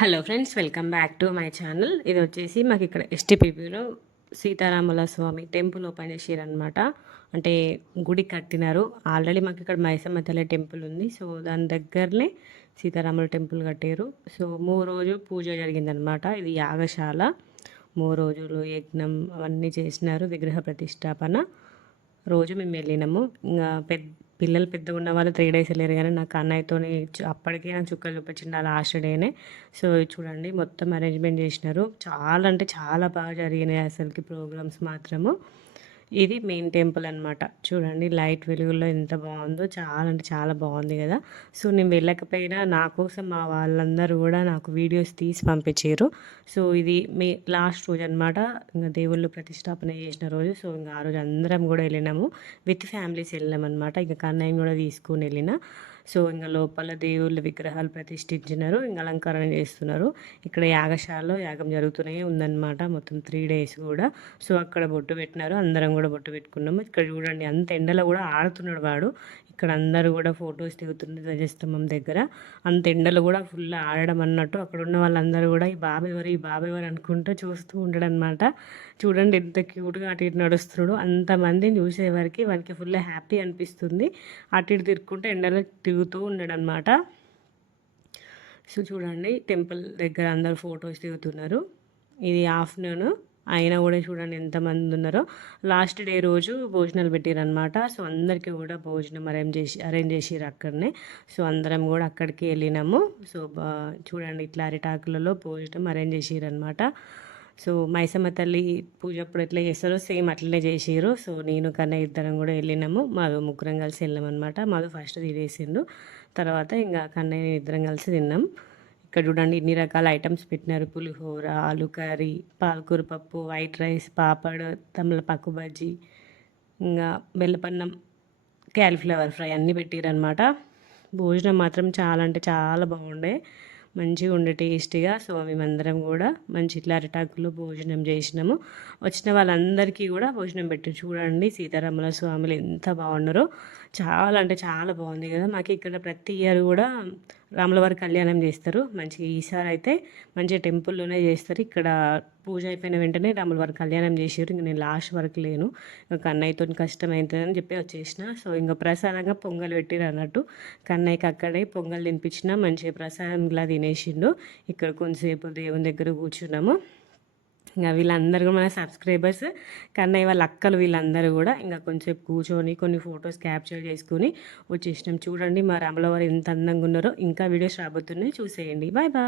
Hello friends, welcome back to my channel. ఇది వచ్చేసి మాకు ఇక్కడ ఎస్టీపీపీలో సీతారాముల స్వామి టెంపుల్ ఓపెన్ చేసిరనమాట. అంటే గుడి కట్టినారు ఆల్రెడీ. మాకు ఇక్కడ మైసమ్మ తల్లి టెంపుల్ ఉంది. సో దాని దగ్గరనే సీతారాముల టెంపుల్ కట్టారు. సో 3 రోజులు పూజ జరిగిందనమాట. ఇది యాగశాల. 3 రోజులు యజ్ఞం అవన్నీ చేసినారు. విగ్రహ ప్రతిష్టాపన రోజు మేము వెళ్ళినాము. ఇంకా పిల్లలు పెద్దగా ఉన్న వాళ్ళు 3 డేస్ వెళ్ళారు, కానీ నాకు అన్నయ్యతో అప్పటికే నాకు చుక్కలు చూపించింది ఆ లాస్ట్ డేనే. సో చూడండి, మొత్తం అరేంజ్మెంట్ చేసినారు. చాలా అంటే చాలా బాగా జరిగినాయి అసలుకి ప్రోగ్రామ్స్ మాత్రము. ఇది మెయిన్ టెంపుల్ అనమాట. చూడండి లైట్ వెలుగుల్లో ఎంత బాగుందో, చాలా అంటే చాలా బాగుంది కదా. సో నేను వెళ్ళకపోయినా నా కోసం మా వాళ్ళందరూ కూడా నాకు వీడియోస్ తీసి పంపించారు. సో ఇది లాస్ట్ రోజు అనమాట, ఇంకా దేవుళ్ళు ప్రతిష్టాపన చేసిన రోజు. సో ఇంకా ఆ రోజు అందరం కూడా వెళ్ళినాము, విత్ ఫ్యామిలీస్ వెళ్ళినాం అనమాట. ఇంకా కన్నయ్యని కూడా తీసుకుని వెళ్ళిన. సో ఇంకా లోపల దేవుళ్ళ విగ్రహాలు ప్రతిష్ఠించినారు, ఇంకా అలంకరణ చేస్తున్నారు. ఇక్కడ యాగశాలలో యాగం జరుగుతూనే ఉందన్నమాట మొత్తం 3 డేస్ కూడా. సో అక్కడ బొట్టు పెట్టినారు, అందరం కూడా బొట్టు పెట్టుకున్నాము. ఇక్కడ చూడండి అంత ఎండలో కూడా ఆడుతున్నాడు వాడు. ఇక్కడ అందరూ కూడా ఫొటోస్ దిగుతున్నారు ధ్వజస్తంభం దగ్గర. అంత ఎండలు కూడా ఫుల్ ఆడడం అన్నట్టు అక్కడ ఉన్న వాళ్ళందరూ కూడా ఈ బాబాయ్ ఎవరు అనుకుంటూ చూస్తూ ఉంటాడనమాట. చూడండి ఎంత క్యూట్గా అటు ఇటు నడుస్తున్నాడు. అంతమందిని చూసేవారికి వానికి ఫుల్ హ్యాపీ అనిపిస్తుంది. అటు ఇటు తిరుక్కుంటూ ఎండలో తిరుగుతూ ఉన్నాడనమాట. సో చూడండి టెంపుల్ దగ్గర అందరూ ఫొటోస్ దిగుతున్నారు. ఇది ఆఫ్టర్నూన్ అయినా కూడా చూడండి ఎంతమంది ఉన్నారో. లాస్ట్ డే రోజు భోజనాలు పెట్టారనమాట. సో అందరికీ కూడా భోజనం అరేంజ్ చేసిరు అక్కడనే. సో అందరం కూడా అక్కడికి వెళ్ళినాము. సో చూడండి ఇట్లా అరిటాకులలో భోజనం అరేంజ్ చేసిరనమాట. సో మైసమ్మ తల్లి పూజ అప్పుడు ఎట్లా చేస్తారో సేమ్ అట్లనే చేసిరు. సో నేను కన్నా ఇద్దరం కూడా వెళ్ళినాము. మాది ముగ్గురం కలిసి వెళ్ళామన్నమాట. మాది ఫస్ట్ తినేసిండు, తర్వాత ఇంకా కన్నయ్య ఇద్దరం కలిసి తిన్నాం. ఇక్కడ చూడండి ఇన్ని రకాల ఐటమ్స్ పెట్టినారు. పులిహోర, ఆలు కర్రీ, పాలకూర పప్పు, వైట్ రైస్, పాపడ్, తమలపాకు బజ్జీ, ఇంకా బెల్లపన్నం, క్యాలీఫ్లవర్ ఫ్రై అన్నీ పెట్టిరనమాట. భోజనం మాత్రం చాలా అంటే చాలా బాగుండే, మంచిగా ఉండే టేస్టీగా. సో మేమందరం కూడా మంచి ఇట్లా అరిటాకులో భోజనం చేసినాము. వచ్చిన వాళ్ళందరికీ కూడా భోజనం పెట్టి చూడండి సీతారాముల స్వాములు ఎంత బాగున్నారో. చాలా అంటే చాలా బాగుంది కదా. మాకు ఇక్కడ ప్రతి ఇయర్ కూడా రాములవారి కళ్యాణం చేస్తారు. మంచిగా ఈసారి అయితే మంచిగా టెంపుల్లోనే చేస్తారు. ఇక్కడ పూజ అయిపోయిన వెంటనే రాములవారి కళ్యాణం చేసారు. ఇంక నేను లాస్ట్ వరకు లేను, ఇంకా కన్నయ్యతో కష్టం అవుతుందని చెప్పి వచ్చేసిన. సో ఇంకా ప్రసాదంగా పొంగల్ పెట్టిరు అన్నట్టు. కన్నయ్యకి అక్కడే పొంగల్ తినిపించిన, మంచిగా ప్రసాదం ఇలా తినేసిండు. ఇక్కడ కొంతసేపు దేవుని దగ్గర కూర్చున్నాము. ఇంకా వీళ్ళందరూ కూడా మన సబ్స్క్రైబర్స్, కన్నయ్య వాళ్ళ అక్కలు వీళ్ళందరూ కూడా ఇంకా కొంచెంసేపు కూర్చొని కొన్ని ఫొటోస్ క్యాప్చర్ చేసుకుని వచ్చేసినాం. చూడండి మా రాములవారు ఎంత అందంగా ఉన్నారో. ఇంకా వీడియోస్ రాబోతున్నాయి, చూసేయండి. Bye bye.